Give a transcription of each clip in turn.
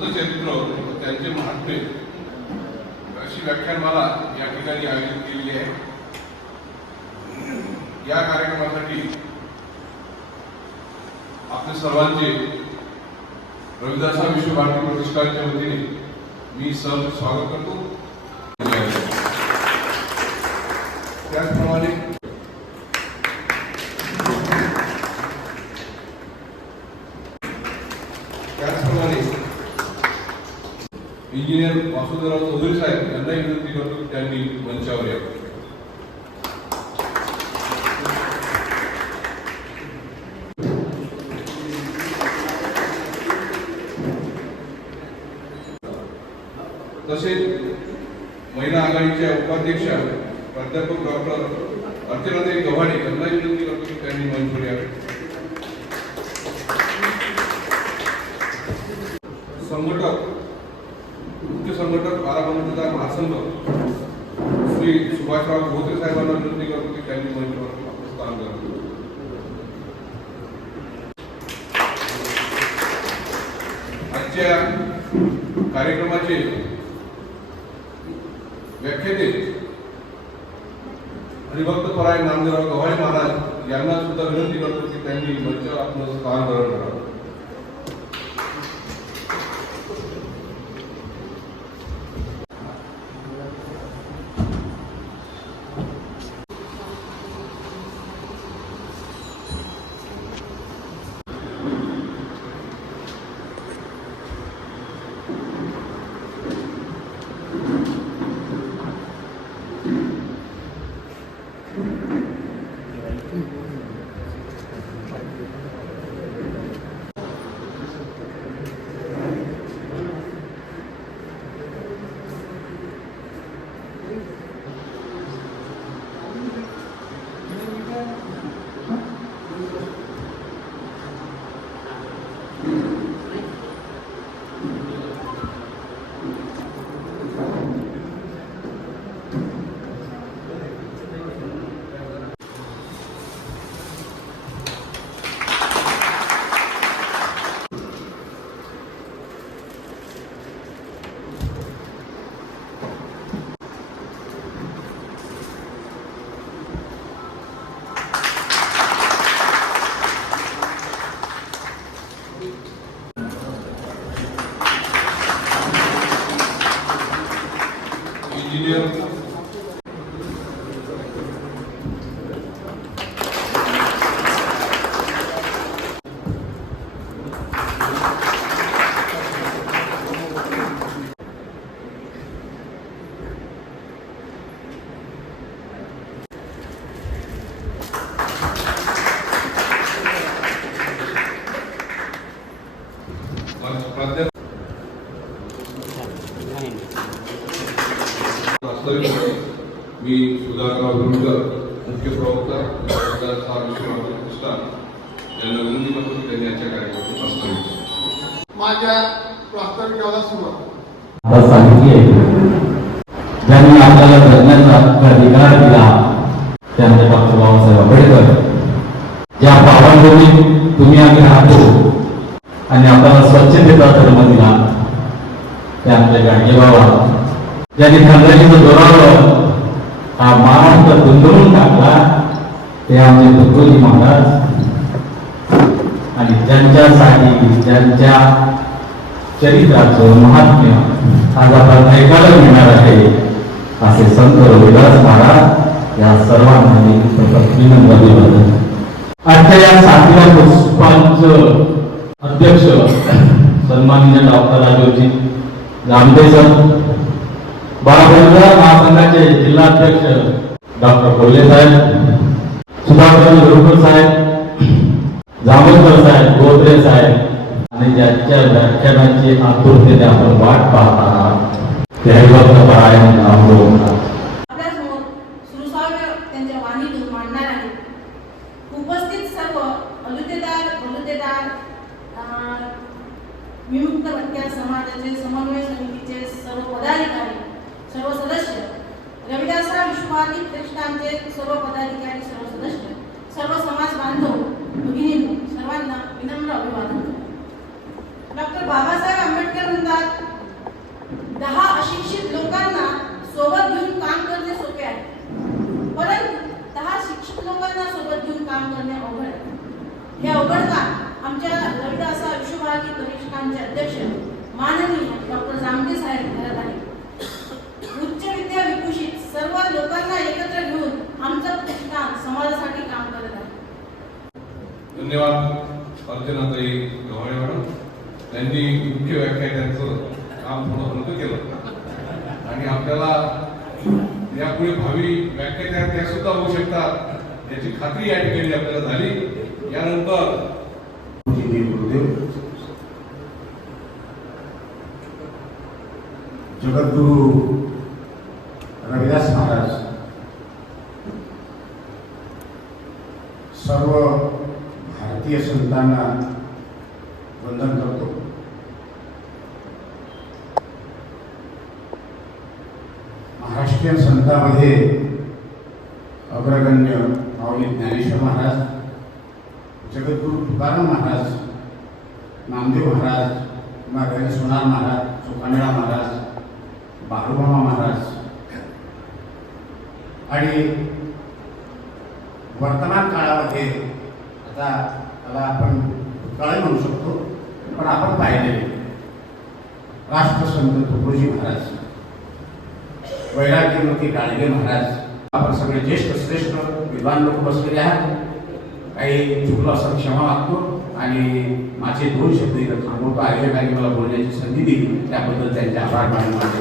सतचरित्र त्यांचे महात्मे. अशी व्याख्यानमाला या ठिकाणी आयोजित केलेली आहे. या कार्यक्रमासाठी आपले सर्वांचे रविदासा विश्वभारती प्रतिष्ठानच्या वतीने मी सर स्वागत करतो. इंजिनियर वासुदेवराव चौधरी साहेब यांना विनंती करतो त्यांनी मंचावर यावं तसेच महिला आघाडीच्या उपाध्यक्षा प्राध्यापक डॉक्टर अर्चनाताई गव्हाणे यांना विनंती करतो की त्यांनी मंचावर यावे संघटक मुख्य संघटक बारामतीचा महासंघ श्री सुभाषराव भोसले साहेबांना विनंती करतो की त्यांनी मंचावर स्थान करावं आजच्या कार्यक्रमाचे व्याख्याते हरिभक्त पराय नामदेवराव गव्हाळे महाराज यांना सुद्धा विनंती करतो की त्यांनी मंचावर आपलं स्थान ग्रहण करावं. मी सुधाकरराव विरुडकर मुख्य प्रवक्ता प्रतिष्ठान. त्यांनी कार्यक्रमात वास्तविक माझ्या प्रास्ताविकाला सुरुवात. ज्यांनी आपल्याला जगण्याचा अधिकार दिला त्यांचे डॉक्टर बाबासाहेब आंबेडकर ज्या पावनभूमी तुम्ही आम्ही राहतो आणि आपल्याला स्वच्छतेचा धर्म दिला ते आपले गाडगे बाबा ज्यांनी खंडणीचं दोरावलं हा महाराष्ट्र दुंदरून टाकला ते आमचे तुकोजी महाराज आणि ज्यांच्यासाठी ज्यांच्या चरित्राचं महात्म्य आज आपण ऐकायला मिळणार आहे असे संत रविदास महाराज या सर्वांना मी विनंती दिलं आजच्या या सातव्या पुष्पांचं अध्यक्ष सन्माननीय डॉक्टर राजोजी जामदे सर बाळाबंधर महासंघाचे जिल्हाध्यक्ष डॉक्टर कोल्हे साहेब सुधाकर विरुकर साहेब जांभेकर साहेब गोत्रे साहेब आणि ज्यांच्या व्याख्यानाची आतुरतेने आपण वाट पाहत आहात ते हरिभक्त परायण नामदेव आपल्यासमोर सुरसाव्य त्यांच्या वाणीतून मांडणार आहेत उपस्थित सर्व अलुतेदार बलुतेदार अं, विमुक्त भटक्या समाजाचे समन्वय समितीचे सर्व पदाधिकारी सर्व सदस्य रविदासराव विश्वभारती प्रतिष्ठानचे सर्व पदाधिकारी सर्व सदस्य सर्व समाज बांधव भगिनी सर्वांना विनम्र अभिवादन डॉक्टर बाबासाहेब आंबेडकर म्हणतात दहा अशिक्षित लोकांना सोबत घेऊन काम करणे सोपे आहे परंतु दहा शिक्षित लोकांना सोबत घेऊन काम करणे अवघड आहे हे अवघड काम आमच्या रविदासा विश्वभारती कनिष्ठांचे अध्यक्ष माननीय डॉक्टर जामगे साहेब करत आहेत उच्च विद्या विभूषित सर्व लोकांना एकत्र घेऊन आमचं प्रतिष्ठान समाजासाठी काम करत आहे धन्यवाद अर्चनाताई गव्हाणे मॅडम त्यांनी मुख्य व्याख्यात्यांचं काम थोडं हलकं केलं. आणि आपल्याला यापुढे भावी व्याख्यात्या त्या सुद्धा होऊ शकतात याची खात्री या ठिकाणी आपल्याला झाली. यानंतर पूजनीय जगद्गुरु रविदास महाराज सर्व भारतीय संतांना वंदन करतो महाराष्ट्रीयन संतामध्ये अग्रगण्य माऊली ज्ञानेश्वर महाराज जगद्गुरु तुकाराम महाराज नामदेव महाराज मार्गणी सोनार महाराज सुखानेळा महाराज बाळूमामा महाराज. आणि वर्तमान काळामध्ये आता त्याला आपण भूतकाळही म्हणू शकतो पण आपण पाहिलेले राष्ट्रसंत तुकोजी महाराज. वैराग्यमती गाडगे महाराज. आपण सगळे ज्येष्ठ श्रेष्ठ विद्वान लोक बसलेले आहात. काही चुकलं असं क्षमा मागतो. आणि माझे दोन शब्द इथं थांबवतो. आयोजकांनी मला बोलण्याची संधी दिली त्याबद्दल त्यांचे आभार मानून माझे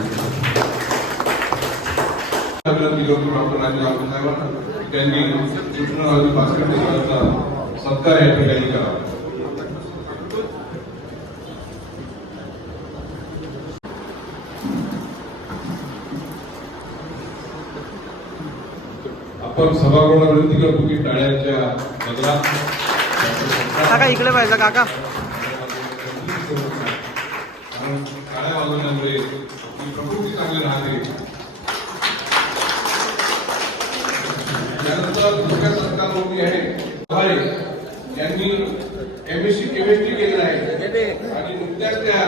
त्यांनी कृष्णराज सत्कार या ठिकाणी करावा आपण सभागृहाला विनंती करतो की टाळ्यांच्या बदलात काका इकडे पाहिजे काका. टाळ्या वाजवण्यामुळे प्रकृती चांगली राहते. त्यानंतर दुसऱ्या सरकार नोकरी आहे. पवारे यांनी एमएससी केमिस्ट्री केलेलं आहे. आणि नुकत्याच त्या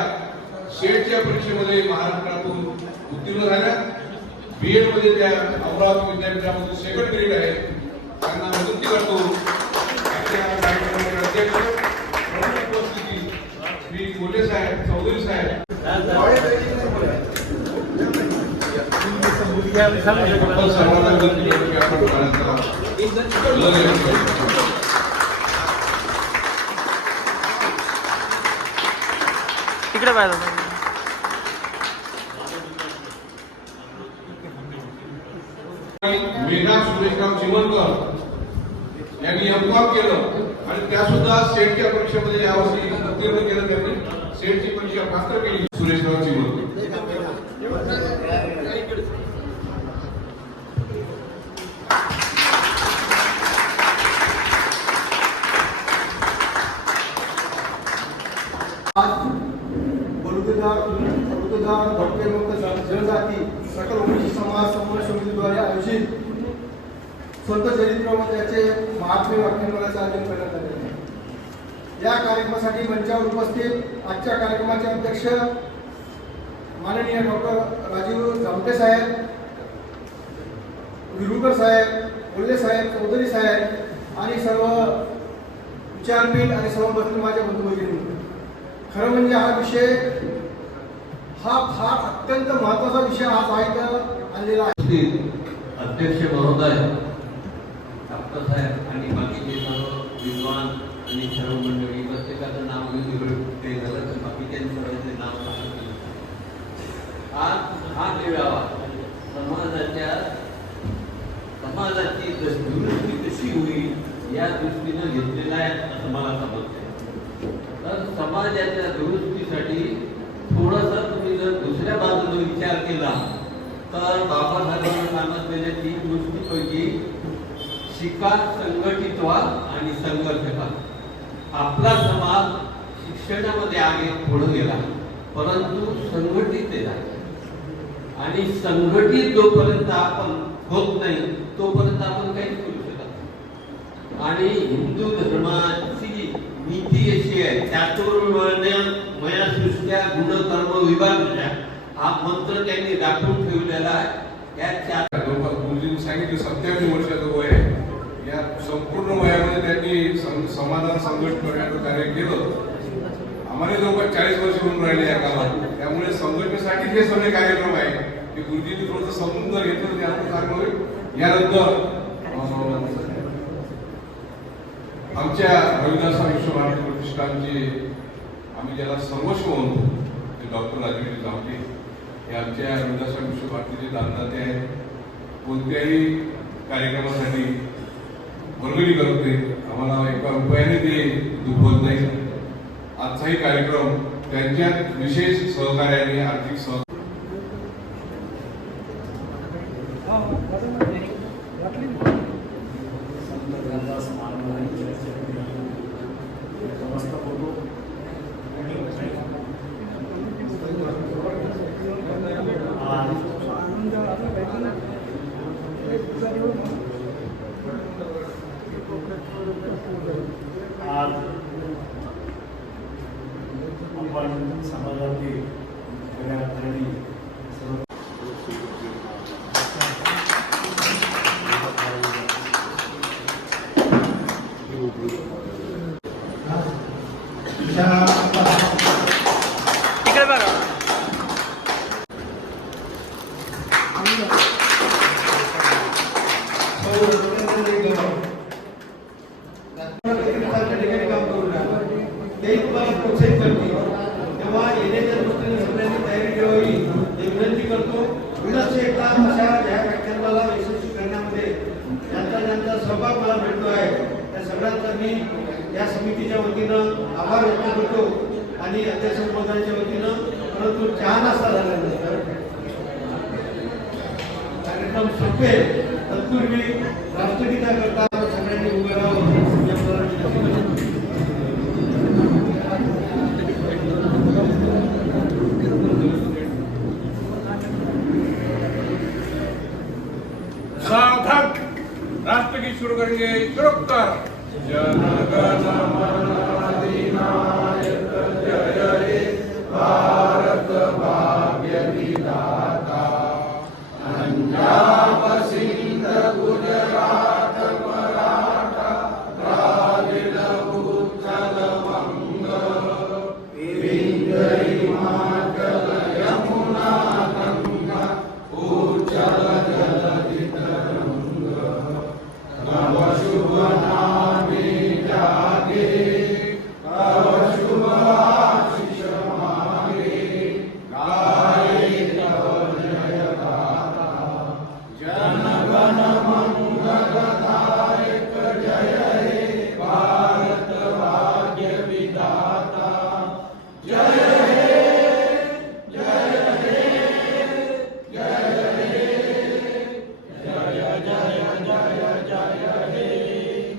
शेटच्या परीक्षेमध्ये महाराष्ट्रातून उत्तीर्ण झाल्या. बीएडमध्ये त्या अमरावती विद्यापीठामध्ये सेकंड ग्रेड आहे त्यांना विनंती करतो आजच्या कार्यक्रमाचे अध्यक्ष। प्रमुख उपस्थिती श्री कोल्हे साहेब चौधरी साहेब। आपण सर्वांना विनंती करतो की आपण टाळ्यांचा लय करू. इकडे पाहिजे मेघा सुरेशराव यांनी एम कॉम केलं आणि त्या सुद्धा सेटच्या परीक्षेमध्ये यावर्षी उत्तीर्ण केलं त्यांनी सेटची परीक्षा पात्र केली. सुरेशराव चिमणकर संत चरित्रमध्ये महात्मे व्याख्यानमालाचे आयोजन करण्यात आले आहे या कार्यक्रमासाठी मंचावर उपस्थित आजच्या कार्यक्रमाचे अध्यक्ष माननीय डॉक्टर राजीव जामटे साहेब विरुकर साहेब कोल्हे साहेब चौधरी साहेब आणि सर्व विचारपीठ आणि सर्व बसले माझ्या बंधुभगिनी खरं म्हणजे हा विषय हा फार अत्यंत महत्त्वाचा विषय आज आहे आणलेला आहे. अध्यक्ष महोदय डॉक्टर साहेब आणि बाकीचे सर्व विद्वान आणि सर्व मंडळी प्रत्येकाचं नाव घेऊन इकडे ते झालं तर बाकीच्या सर्वांचे नाव सांगितलं आज हा मेळावा समाजाच्या समाजाची दुरुस्ती कशी होईल या दृष्टीनं घेतलेला आहे असं मला समजते तर समाजाच्या दुरुस्तीसाठी थोडासा तुम्ही जर दुसऱ्या बाजूने विचार केला तर बाबासाहेबांनी सांगितलेल्या तीन गोष्टीपैकी शिकार संघटित व्हा आणि संघर्ष आपला समाज शिक्षणामध्ये आगे पुढे गेला परंतु संघटित आणि संघटित जोपर्यंत आपण होत नाही तोपर्यंत आपण काहीच करू शकत आणि हिंदू धर्माची नीती अशी आहे त्यातून मया सृष्ट्या गुणधर्म विभाग हा मंत्र त्यांनी दाखवून ठेवलेला आहे. त्यात गुरुजींनी सांगितलं सत्याण्णव वर्षाचं वय आहे. या संपूर्ण वयामध्ये त्यांनी समाधान संघट करण्याचं कार्य केलं. आम्हाला जवळपास चाळीस वर्ष होऊन राहिले या कामात. त्यामुळे संघटनेसाठी हे सगळे कार्यक्रम आहे की गुरुजींनी थोडंसं समजून जर घेतलं त्यानंतर चांगलं होईल यानंतर आमच्या रविदासा विश्वभारती प्रतिष्ठानचे आम्ही ज्याला सर्वस्व म्हणतो ते डॉक्टर राजवीर गावते हे आमच्या रविदासा विश्वभारतीचे दानदाते आहेत. कोणत्याही कार्यक्रमासाठी मुलगडी करते आम्हाला एका रुपयाने ते दुखवत नाही. आजचाही कार्यक्रम त्यांच्या विशेष सहकार्याने आर्थिक सहकार शुडगणगे इत्रोक्तार जनगण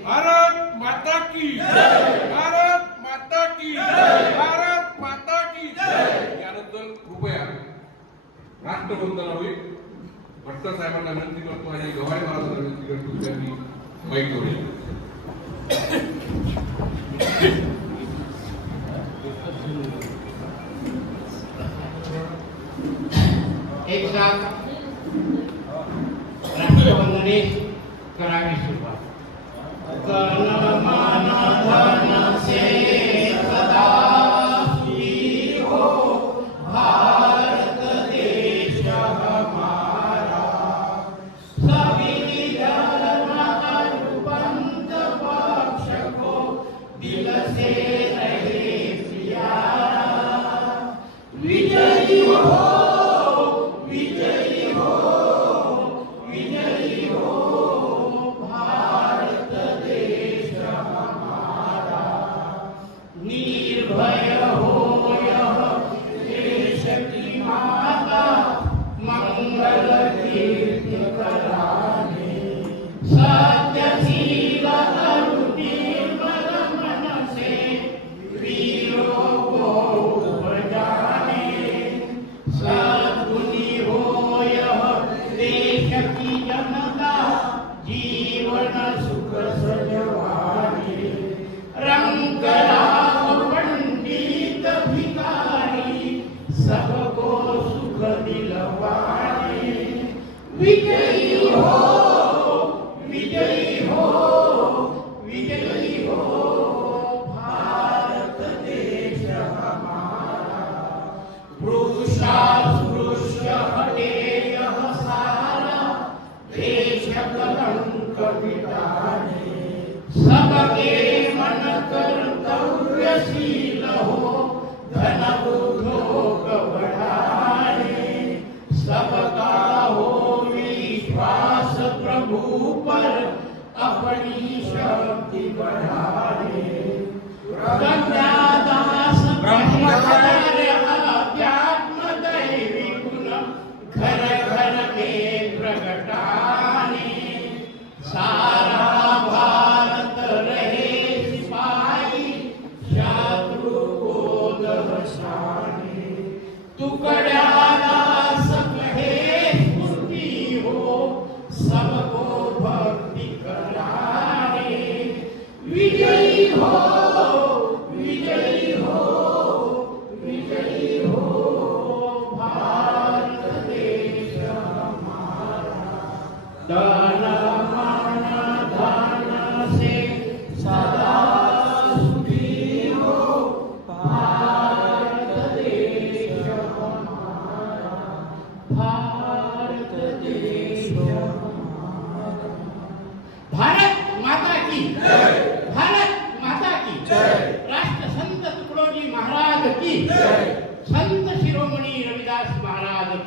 भारत माता की भारत माता की भारत माता की यानंतर कृपया राष्ट्रबंधना होईल भट्ट साहेबांना विनंती करतो आणि गव्हाळे महाराजांना विनंती करतो त्यांनी माईक होईल एक राष्ट्रबंधने Камишева. Victory! Oh! शक्ति बढ़ाने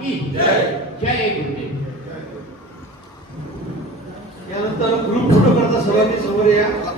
की जय गुरुदेव यानंतर ग्रुप फोटो करता सर्वांनी समोर या.